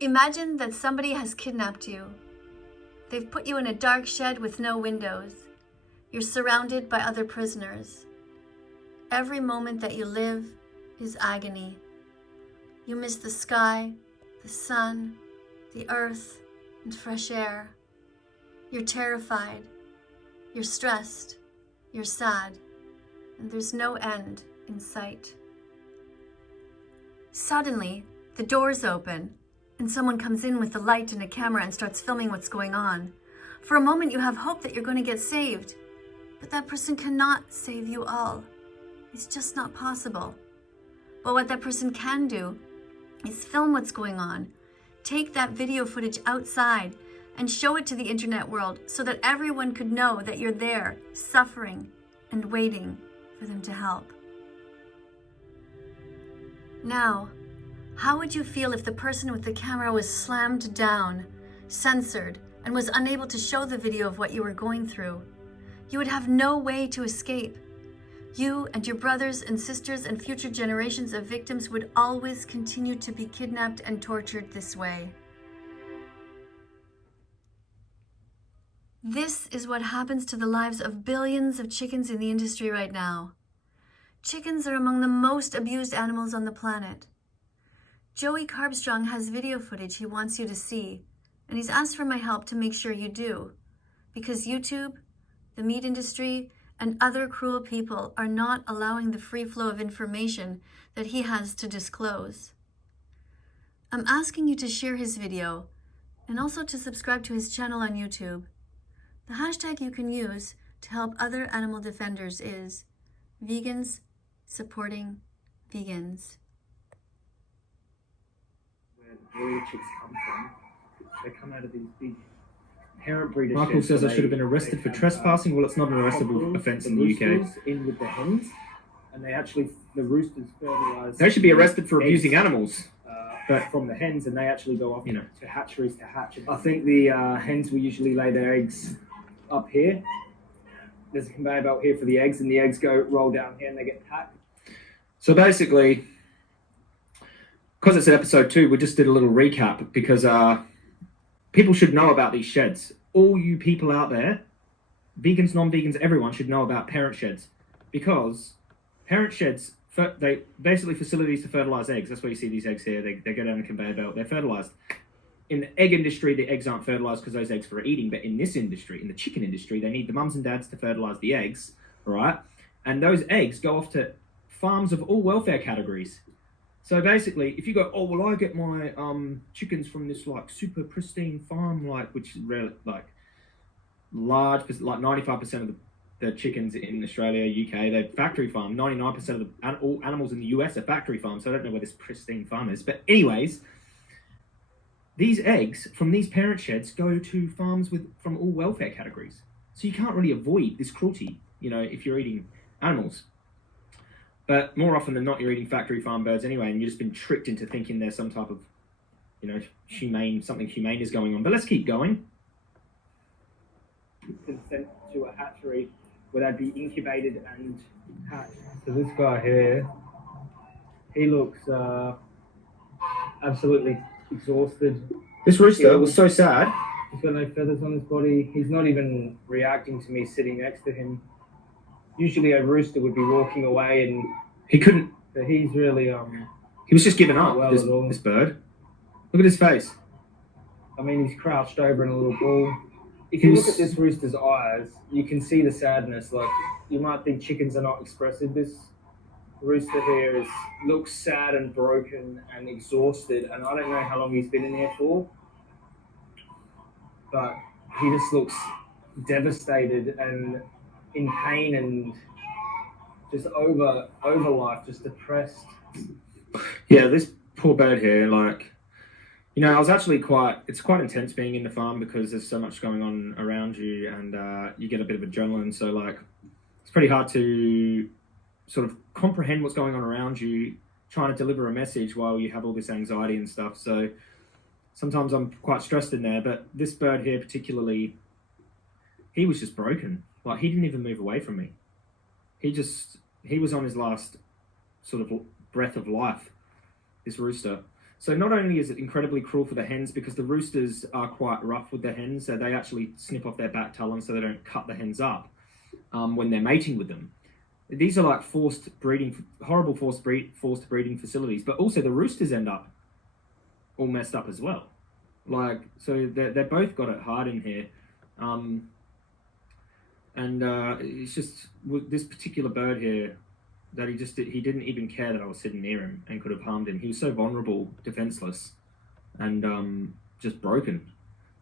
Imagine that somebody has kidnapped you. They've put you in a dark shed with no windows. You're surrounded by other prisoners. Every moment that you live is agony. You miss the sky, the sun, the earth, and fresh air. You're terrified. You're stressed. You're sad. And there's no end in sight. Suddenly, the doors open, and someone comes in with a light and a camera and starts filming what's going on. For a moment, you have hope that you're going to get saved, but that person cannot save you all. It's just not possible. But what that person can do is film what's going on, take that video footage outside, and show it to the internet world so that everyone could know that you're there, suffering and waiting for them to help. Now, how would you feel if the person with the camera was slammed down, censored, and was unable to show the video of what you were going through? You would have no way to escape. You and your brothers and sisters and future generations of victims would always continue to be kidnapped and tortured this way. This is what happens to the lives of billions of chickens in the industry right now. Chickens are among the most abused animals on the planet. Joey Carbstrong has video footage he wants you to see, and he's asked for my help to make sure you do, because YouTube, the meat industry, and other cruel people are not allowing the free flow of information that he has to disclose. I'm asking you to share his video, and also to subscribe to his channel on YouTube. The hashtag you can use to help other animal defenders is vegans supporting vegans. Where the broiler chicks come from, they come out of these big parent breeder Michael sheds. says I should have been arrested for trespassing. Well, it's not an arrestable offence in the UK. In with the hens, and they actually, the roosters fertilise. They should be arrested for abusing animals. But from the hens, and they actually go off to hatcheries to hatch. I think the hens will usually lay their eggs up here. There's a conveyor belt here for the eggs, and the eggs roll down here and they get packed. So basically, because it's episode 2, we just did a little recap because people should know about these sheds. All you people out there, vegans, non-vegans, everyone should know about parent sheds, because parent sheds, they basically facilities to fertilize eggs. That's why you see these eggs here. They go down the conveyor belt. They're fertilized. In the egg industry, the eggs aren't fertilized because those eggs are for eating. But in this industry, in the chicken industry, they need the mums and dads to fertilize the eggs, right? And those eggs go off to farms of all welfare categories. So basically, if you go, oh, well, I get my chickens from this like super pristine farm, like which is really like large, like 95% of the chickens in Australia, UK, they're factory farm. 99% of all animals in the US are factory farms. So I don't know where this pristine farm is. But anyways, these eggs from these parent sheds go to farms from all welfare categories. So you can't really avoid this cruelty, if you're eating animals. But more often than not, you're eating factory farm birds anyway, and you've just been tricked into thinking there's some type of, something humane is going on. But let's keep going. Sent to a hatchery where they'd be incubated and hatched. So this guy here, he looks absolutely exhausted. This rooster was so sad. He's got no feathers on his body. He's not even reacting to me sitting next to him. Usually a rooster would be walking away, and he couldn't. But he's really he was just giving up. Well, this bird. Look at his face. I mean, he's crouched over in a little ball. If you look at this rooster's eyes, you can see the sadness. Like, you might think chickens are not expressive. This rooster here looks sad and broken and exhausted, and I don't know how long he's been in there for, but he just looks devastated and in pain and just over life, just depressed. Yeah, this poor bird here, I was actually it's quite intense being in the farm because there's so much going on around you, and you get a bit of adrenaline. So it's pretty hard to sort of comprehend what's going on around you, trying to deliver a message while you have all this anxiety and stuff. So sometimes I'm quite stressed in there, but this bird here particularly, he was just broken. He didn't even move away from me. He was on his last sort of breath of life, this rooster. So not only is it incredibly cruel for the hens, because the roosters are quite rough with the hens, so they actually snip off their back talons so they don't cut the hens up when they're mating with them. These are like horrible forced breeding facilities, but also the roosters end up all messed up as well. Like, so they both got it hard in here. It's just this particular bird here that he didn't even care that I was sitting near him and could have harmed him. He was so vulnerable, defenseless, and just broken.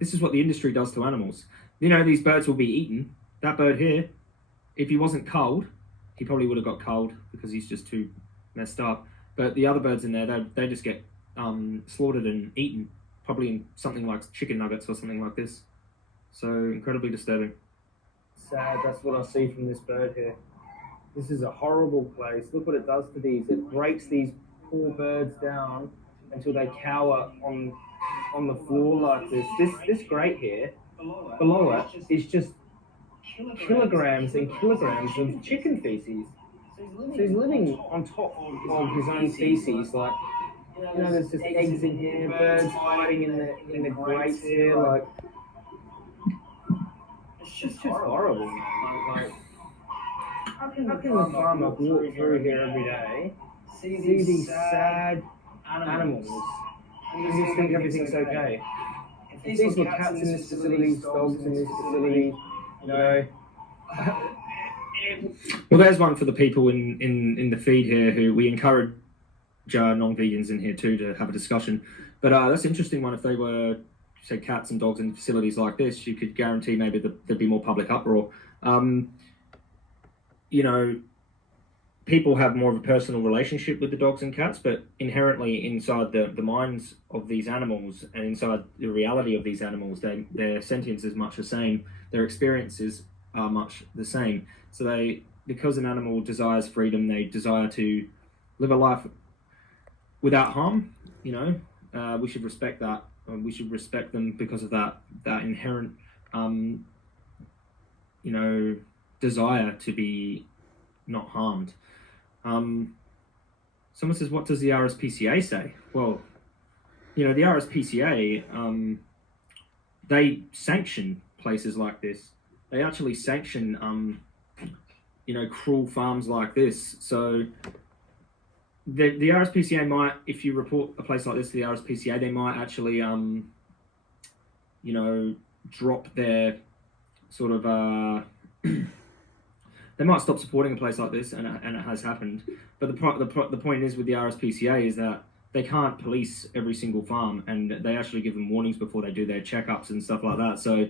This is what the industry does to animals. You know, these birds will be eaten. That bird here, if he wasn't culled, he probably would have got culled because he's just too messed up. But the other birds in there, they just get slaughtered and eaten, probably in something like chicken nuggets or something like this. So incredibly disturbing. Sad, that's what I see from this bird here. This is a horrible place. Look what it does to these. It breaks these poor birds down until they cower on the floor like this. This grate here, below it, is just kilograms and kilograms of chicken feces. So he's living on top of his own feces. Like, you know, there's just eggs in here, birds hiding in the grates here. Like, it's just horrible, man. Like, how can the farmer walk through here every day, see these sad animals, and just think everything's okay? If these were cats in this facility, dogs in this facility, you know. Well, there's one for the people in the feed here who we encourage non-vegans in here too to have a discussion. But that's an interesting one. If they were, say, cats and dogs in facilities like this, you could guarantee maybe there'd be more public uproar. You know, people have more of a personal relationship with the dogs and cats, but inherently inside the minds of these animals and inside the reality of these animals, their sentience is much the same. Their experiences are much the same. So because an animal desires freedom, they desire to live a life without harm. You know, we should respect that. We should respect them because of that inherent, you know, desire to be not harmed. Someone says, what does the RSPCA say? Well, you know, the RSPCA, they sanction places like this. They actually sanction, you know, cruel farms like this. So the RSPCA might, if you report a place like this to the RSPCA, they might actually, you know, drop their sort of, they might stop supporting a place like this, and it has happened. But the point is with the RSPCA is that they can't police every single farm, and they actually give them warnings before they do their checkups and stuff like that. So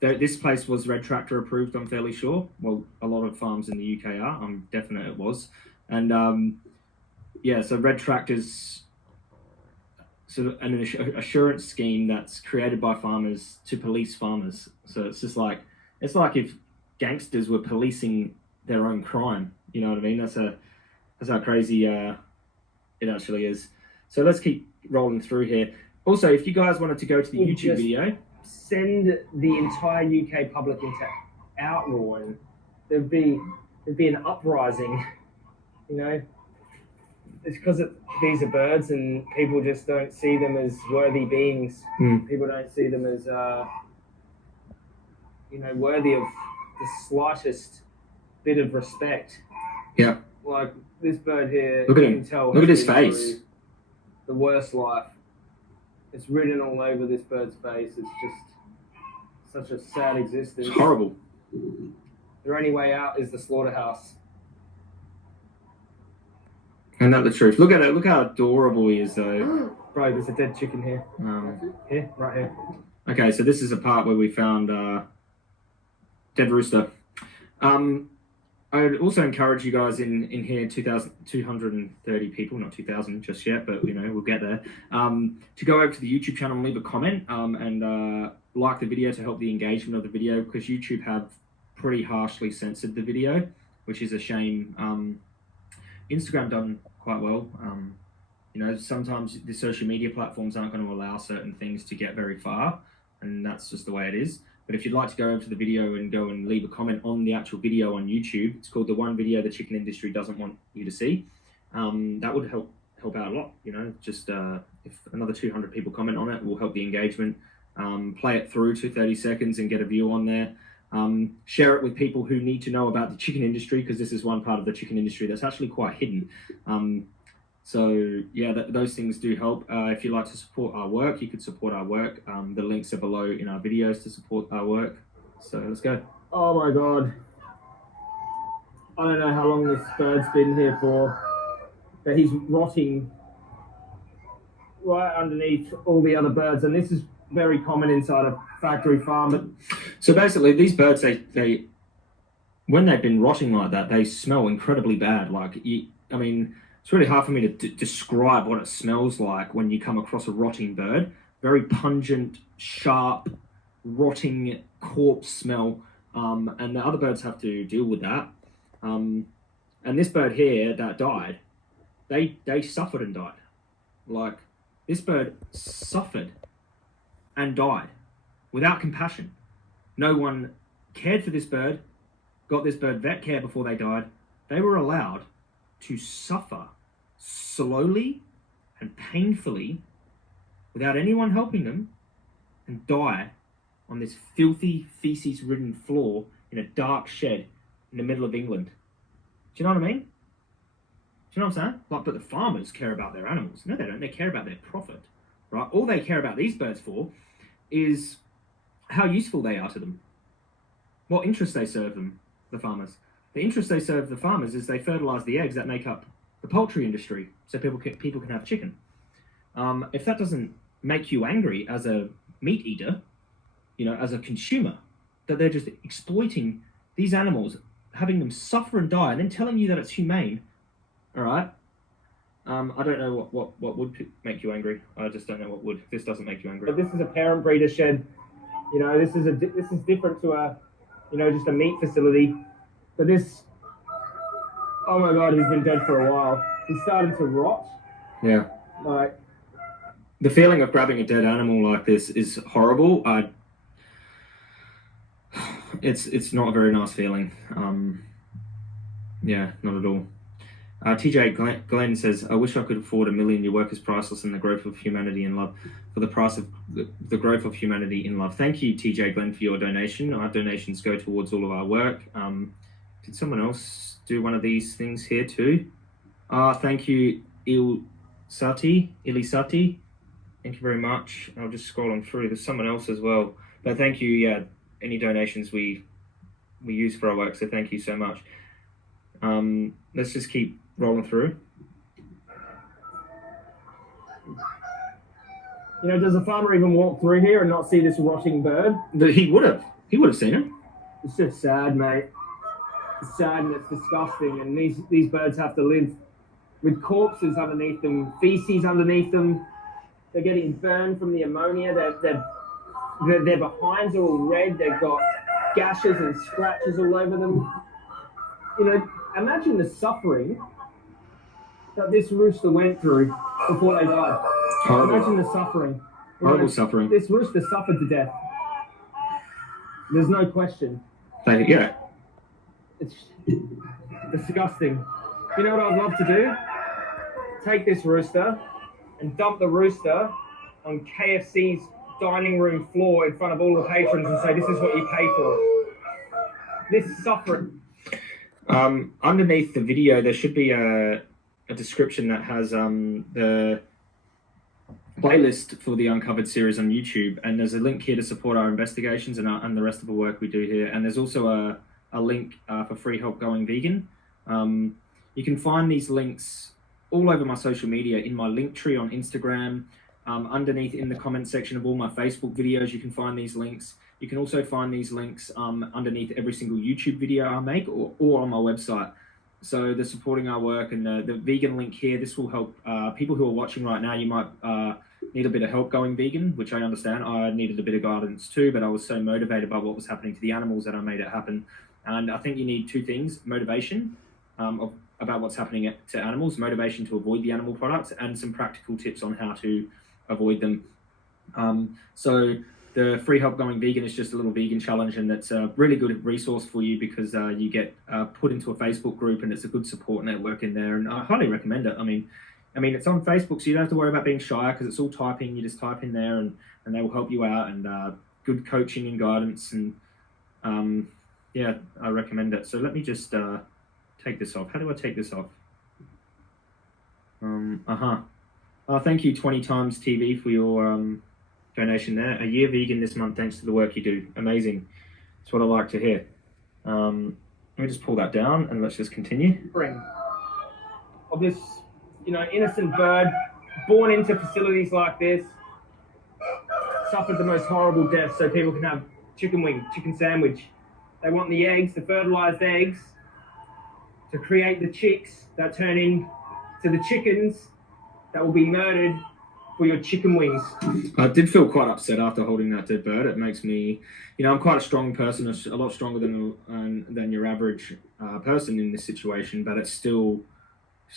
this place was Red Tractor approved, I'm fairly sure. Well, a lot of farms in the UK are. I'm definite it was. And yeah, so Red Tractor's sort of an assurance scheme that's created by farmers to police farmers. So it's just like, it's like if gangsters were policing their own crime. You know what I mean? That's how crazy it actually is. So let's keep rolling through here. Also, if you guys wanted to go to the YouTube video, send the entire UK public into outroar, and there'd be an uprising. You know, it's because these are birds, and people just don't see them as worthy beings. People don't see them as you know, worthy of the slightest bit of respect. Yeah. Like this bird here, look at you him. can tell Look at his face. The worst life. It's written all over this bird's face. It's just such a sad existence. It's horrible. Their only way out is the slaughterhouse. And that's the truth. Look at it. Look how adorable he is, though. Bro, there's a dead chicken here. Here, right here. Okay, so this is a part where we found dead rooster. I would also encourage you guys in here, 230 people, not 2,000 just yet, but you know, we'll get there, to go over to the YouTube channel and leave a comment and like the video to help the engagement of the video, because YouTube have pretty harshly censored the video, which is a shame. Instagram done quite well. You know, sometimes the social media platforms aren't going to allow certain things to get very far, and that's just the way it is. But if you'd like to go over to the video and go and leave a comment on the actual video on YouTube, it's called The One Video the Chicken Industry Doesn't Want You to See. That would help out a lot, you know, just if another 200 people comment on it, will help the engagement. Play it through to 30 seconds and get a view on there. Share it with people who need to know about the chicken industry, because this is one part of the chicken industry that's actually quite hidden. So yeah, those things do help. If you'd like to support our work, you could support our work. The links are below in our videos to support our work. So let's go. Oh my God. I don't know how long this bird's been here for, but he's rotting right underneath all the other birds. And this is very common inside a factory farm. But so basically these birds, they when they've been rotting like that, they smell incredibly bad. Like, I mean, it's really hard for me to describe what it smells like when you come across a rotting bird. Very pungent, sharp, rotting corpse smell. And the other birds have to deal with that. And this bird here that died, they suffered and died. Like, this bird suffered and died without compassion. No one cared for this bird, got this bird vet care before they died. They were allowed to suffer slowly and painfully without anyone helping them and die on this filthy, feces-ridden floor in a dark shed in the middle of England. Do you know what I mean? Do you know what I'm saying? Like, but the farmers care about their animals. No, they don't. They care about their profit, right? All they care about these birds for is how useful they are to them, what interest they serve them, the farmers. The interest they serve the farmers is they fertilize the eggs that make up the poultry industry, so people can have chicken. If that doesn't make you angry as a meat eater, you know, as a consumer, that they're just exploiting these animals, having them suffer and die, and then telling you that it's humane, all right? I don't know what would make you angry. I just don't know what would. This doesn't make you angry. this is a parent breeder shed. You know, this is different to a, you know, just a meat facility. But this, oh my God, he's been dead for a while. He's starting to rot. Yeah. Like, the feeling of grabbing a dead animal like this is horrible. It's not a very nice feeling. Yeah, not at all. TJ Glenn says, I wish I could afford $1 million. Your work is priceless, and the growth of humanity in love. For the price of the growth of humanity in love. Thank you, TJ Glenn, for your donation. Our donations go towards all of our work. Did someone else do one of these things here too? Thank you, Ilisati. Thank you very much. I'll just scroll on through. There's someone else as well. But thank you. Yeah, any donations we use for our work. So thank you so much. Let's just keep rolling through. you know, does a farmer even walk through here and not see this rotting bird? He would have seen it. It's just sad, mate. It's sad and it's disgusting. And these birds have to live with corpses underneath them, feces underneath them. They're getting burned from the ammonia. Their behinds are all red. They've got gashes and scratches all over them. You know, imagine the suffering that this rooster went through before they died. Horrible. Imagine the suffering. Horrible suffering. This rooster suffered to death. There's no question. Yeah. It's disgusting. You know what I'd love to do? Take this rooster and dump the rooster on KFC's dining room floor in front of all the patrons and say, this is what you pay for. This suffering. Underneath the video, there should be a description that has the playlist for the Uncovered series on YouTube, and there's a link here to support our investigations and the rest of the work we do here. And there's also a link for free help going vegan. You can find these links all over my social media, in my link tree on Instagram, underneath in the comment section of all my Facebook videos. You can find these links. You can also find these links underneath every single YouTube video I make, or on my website. So the supporting our work and the vegan link here, this will help people who are watching right now. You might need a bit of help going vegan, which I understand. I needed a bit of guidance too, but I was so motivated by what was happening to the animals that I made it happen. And I think you need two things: motivation about what's happening to animals, motivation to avoid the animal products, and some practical tips on how to avoid them. So the free help going vegan is just a little vegan challenge, and that's a really good resource for you because you get put into a Facebook group, and it's a good support network in there, and I highly recommend it. I mean, I mean, it's on Facebook, so you don't have to worry about being shy because it's all typing. You just type in there and they will help you out, and good coaching and guidance. And yeah, I recommend it. So let me just take this off. How do I take this off? Thank you 20 times TV for your donation there. A year vegan this month thanks to the work you do. Amazing. That's what I like to hear. Let me just pull that down and let's just continue. Of this, innocent bird born into facilities like this, suffered the most horrible death so people can have chicken wing, chicken sandwich. They want the eggs, the fertilized eggs, to create the chicks that turn into the chickens that will be murdered for your chicken wings. I did feel quite upset after holding that dead bird. It makes me, I'm quite a strong person, a lot stronger than your average person in this situation, but it's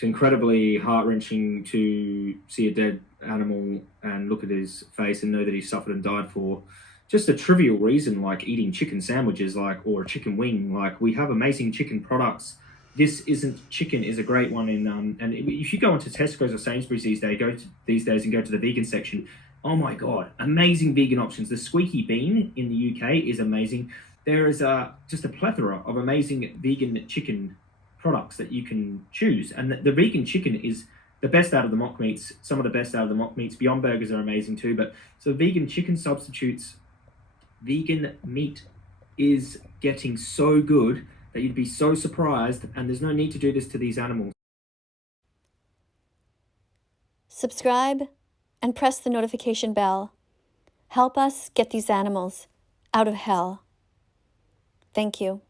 incredibly heart-wrenching to see a dead animal and look at his face and know that he suffered and died for just a trivial reason, like eating chicken sandwiches, or a chicken wing. Like, we have amazing chicken products. This Isn't Chicken is a great one. And if you go into Tesco's or Sainsbury's these days and go to the vegan section, oh my God, amazing vegan options. The Squeaky Bean in the UK is amazing. There is just a plethora of amazing vegan chicken products that you can choose. And the vegan chicken is the best out of the mock meats, some of the best out of the mock meats. Beyond Burgers are amazing too. But so vegan chicken substitutes, vegan meat is getting so good that you'd be so surprised, and there's no need to do this to these animals. Subscribe and press the notification bell. Help us get these animals out of hell. Thank you.